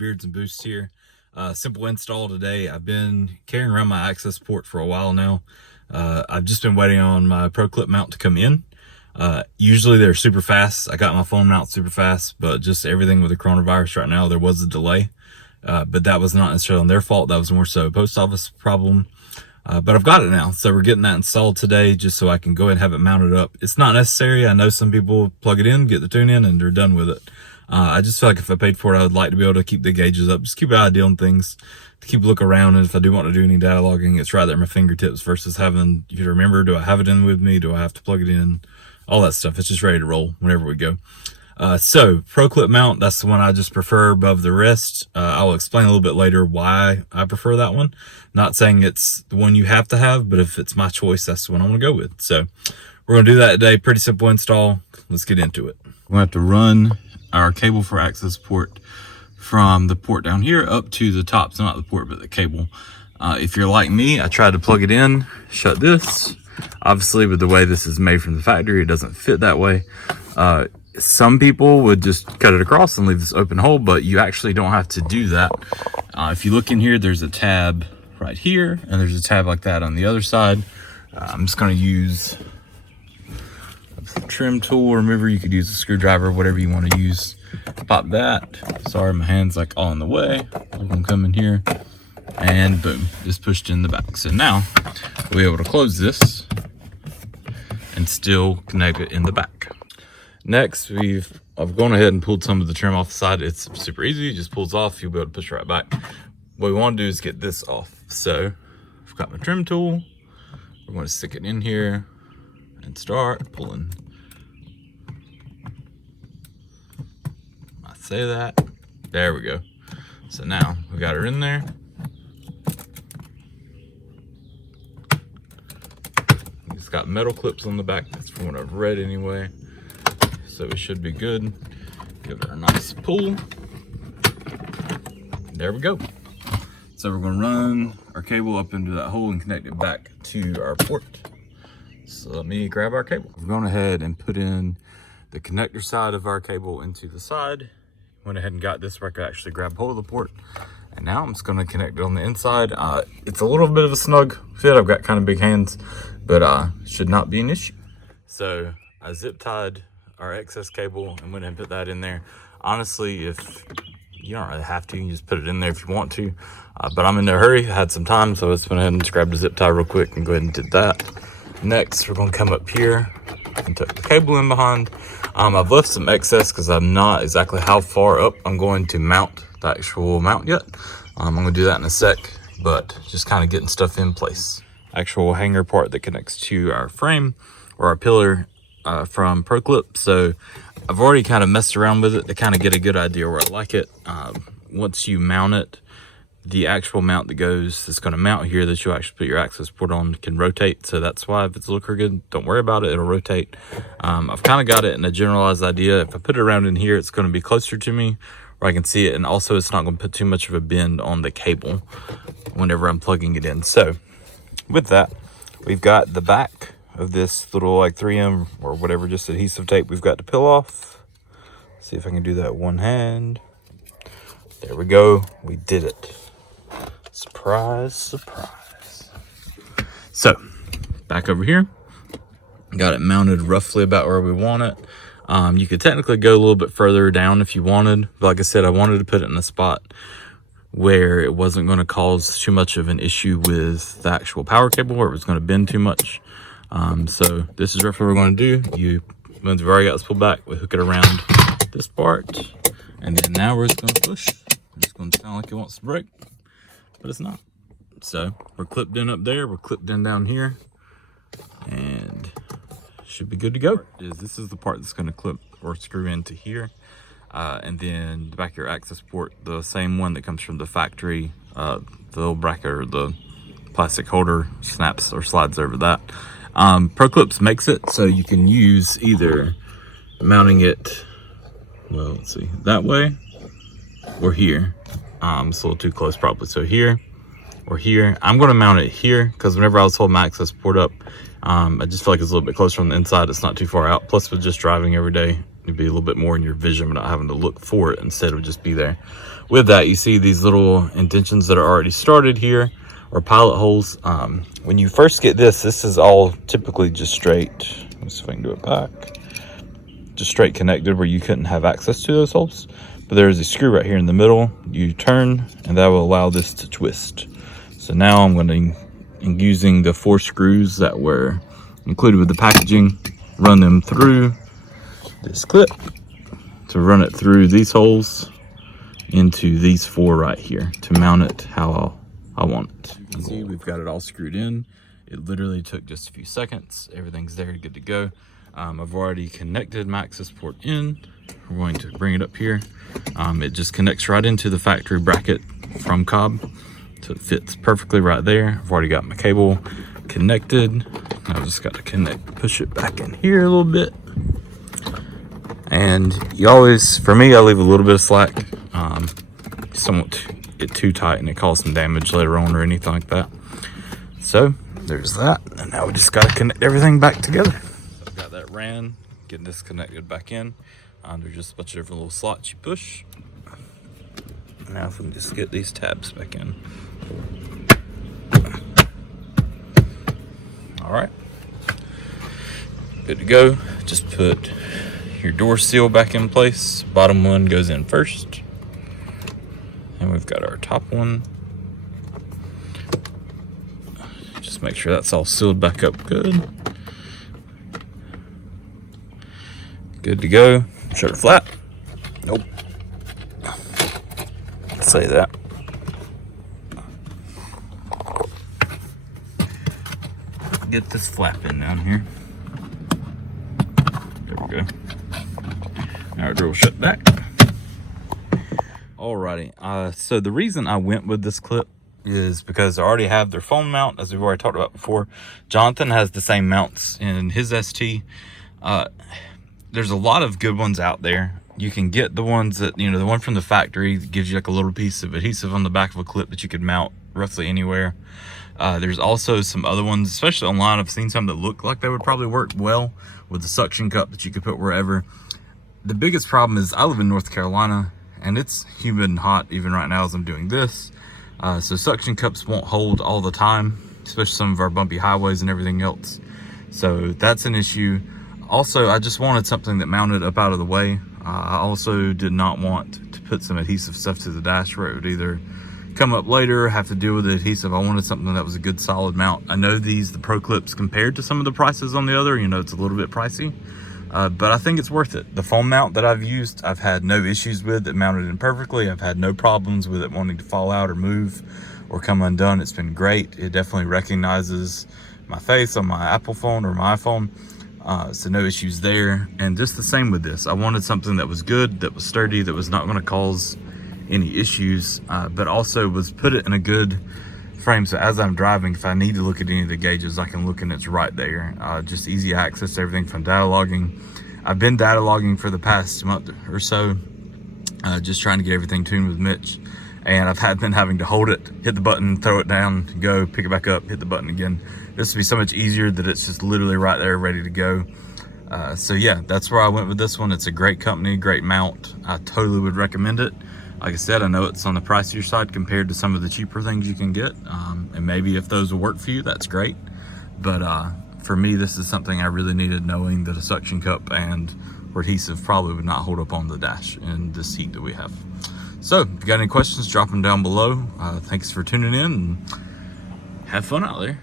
Beards and Boosts here. Simple install today. I've been carrying around my Accessport for a while now. I've just been waiting on my ProClip mount to come in. Usually they're super fast. I got my phone mount super fast, but just everything with the coronavirus right now, there was a delay. But that was not necessarily on their fault. That was more so a post office problem. But I've got it now. So we're getting that installed today just so I can go ahead and have it mounted up. It's not necessary. I know some people plug it in, get the tune in, and they're done with it. I just feel like if I paid for it, I would like to be able to keep the gauges up, just keep an eye on things, to keep a look around. And if I do want to do any data logging, it's right there at my fingertips versus having you to remember, do I have it in with me? Do I have to plug it in? All that stuff. It's just ready to roll whenever we go. So ProClip mount, that's the one I just prefer above the rest. I'll explain a little bit later why I prefer that one. Not saying it's the one you have to have, but if it's my choice, that's the one I'm gonna go with. So we're gonna do that today. Pretty simple install. Let's get into it. We're gonna have to run our cable for Accessport from the port down here up to the top. So not the port, but the cable. If you're like me, I tried to plug it in, shut this. Obviously, with the way this is made from the factory, it doesn't fit that way. Some people would just cut it across and leave this open hole, but you actually don't have to do that. If you look in here, there's a tab right here, and there's a tab like that on the other side. I'm just going to use a trim tool remover. You could use a screwdriver, whatever you want to use. Pop that. Sorry, my hand's like all in the way. I'm going to come in here, and boom, just pushed in the back. So now we'll be able to close this and still connect it in the back. Next, I've gone ahead and pulled some of the trim off the side. It's super easy, it just pulls off, you'll be able to push it right back. What we want to do is get this off. So I've got my trim tool. We're going to stick it in here and start pulling. I say that. There we go. So now we got her in there. It's got metal clips on the back. That's from what I've read anyway. So it should be good. Give it a nice pull. There we go. So we're gonna run our cable up into that hole and connect it back to our port. So let me grab our cable. We've gone ahead and put in the connector side of our cable into the side. Went ahead and got this where I could actually grab hold of the port. And now I'm just gonna connect it on the inside. It's a little bit of a snug fit. I've got kind of big hands, but should not be an issue. So I zip tied our excess cable and went ahead and put that in there. Honestly, if you don't really have to, you can just put it in there if you want to. But I'm in no hurry, I had some time, so I just went ahead and just grabbed the zip tie real quick and go ahead and did that. Next, we're gonna come up here and tuck the cable in behind. I've left some excess because I'm not exactly how far up I'm going to mount the actual mount yet. I'm gonna do that in a sec, but just kind of getting stuff in place. Actual hanger part that connects to our frame or our pillar from ProClip. So I've already kind of messed around with it to kind of get a good idea where I like it. Once you mount it, the actual mount that goes, that's going to mount here that you actually put your Accessport on, can rotate. So that's why if it's a little crooked, don't worry about it, it'll rotate. I've kind of got it in a generalized idea. If I put it around in here, it's going to be closer to me where I can see it, and also it's not going to put too much of a bend on the cable whenever I'm plugging it in. So with that, we've got the back of this little like 3M or whatever, just adhesive tape we've got to peel off. See if I can do that one hand. There we go, we did it. Surprise, surprise. So back over here, got it mounted roughly about where we want it. You could technically go a little bit further down if you wanted, but like I said, I wanted to put it in a spot where it wasn't going to cause too much of an issue with the actual power cable, where it was going to bend too much. So this is roughly what we're going to do. Once we've already got this pulled back, we hook it around this part, and then now we're just going to push. It's going to sound like it wants to break, but it's not. So we're clipped in up there, we're clipped in down here, and should be good to go. This is the part that's going to clip or screw into here, and then the back of your Accessport, the same one that comes from the factory, the little bracket or the plastic holder snaps or slides over that. ProClips makes it so you can use either mounting it, well, let's see, that way or here. It's a little too close probably, so here or here. I'm going to mount it here because whenever I was holding my Accessport up, I just feel like it's a little bit closer on the inside. It's not too far out. Plus with just driving every day, It'd be a little bit more in your vision, but not having to look for it. Instead, it would just be there. With that, you see these little indentions that are already started here, or pilot holes. When you first get this is all typically just straight. Let's see if I can do it back. Just straight connected where you couldn't have access to those holes. But there's a screw right here in the middle. You turn, and that will allow this to twist. So now I'm going to, using the 4 screws that were included with the packaging, run them through this clip to run it through these holes into these 4 right here to mount it how I want it. You can see we've got it all screwed in. It literally took just a few seconds. Everything's there, good to go. I've already connected my access port in. We're going to bring it up here. It just connects right into the factory bracket from Cobb, so it fits perfectly right there. I've already got my cable connected. I've just got to push it back in here a little bit. And you always, for me, I leave a little bit of slack. Somewhat get too tight and it causes some damage later on or anything like that. So there's that. And now we just got to connect everything back together. So I've got that ran, getting this connected back in. There's just a bunch of different little slots you push. Now if we can just get these tabs back in. All right, good to go. Just put your door seal back in place. Bottom one goes in first. And we've got our top one. Just make sure that's all sealed back up good. Good to go. Shut it flat. Nope. Say that. Get this flap in down here. There we go. Our door will shut back. Alrighty, so the reason I went with this clip is because I already have their phone mount, as we've already talked about before. Jonathan has the same mounts in his ST. There's a lot of good ones out there. You can get the ones that, the one from the factory that gives you like a little piece of adhesive on the back of a clip that you could mount roughly anywhere. There's also some other ones, especially online. I've seen some that look like they would probably work well with the suction cup that you could put wherever. The biggest problem is I live in North Carolina and it's humid and hot even right now as I'm doing this. So suction cups won't hold all the time, especially some of our bumpy highways and everything else. So that's an issue. Also, I just wanted something that mounted up out of the way. I also did not want to put some adhesive stuff to the dash where it would either come up later, have to deal with the adhesive. I wanted something that was a good solid mount. I know the ProClips, compared to some of the prices on the other, it's a little bit pricey. But I think it's worth it. The foam mount that I've used, I've had no issues with. It mounted in perfectly. I've had no problems with it wanting to fall out or move or come undone. It's been great. It definitely recognizes my face on my Apple phone or my iPhone. So no issues there. And just the same with this. I wanted something that was good, that was sturdy, that was not going to cause any issues, but also was put it in a good frame. So as I'm driving, if I need to look at any of the gauges, I can look and it's right there. Just easy access to everything from data logging. I've been data logging for the past month or so, just trying to get everything tuned with Mitch. And I've been having to hold it, hit the button, throw it down, go, pick it back up, hit the button again. This would be so much easier that it's just literally right there, ready to go. So yeah, that's where I went with this one. It's a great company, great mount. I totally would recommend it. Like I said, I know it's on the pricier side compared to some of the cheaper things you can get. And maybe if those will work for you, that's great. But for me, this is something I really needed, knowing that a suction cup and adhesive probably would not hold up on the dash in this heat that we have. So if you got any questions, drop them down below. Thanks for tuning in and have fun out there.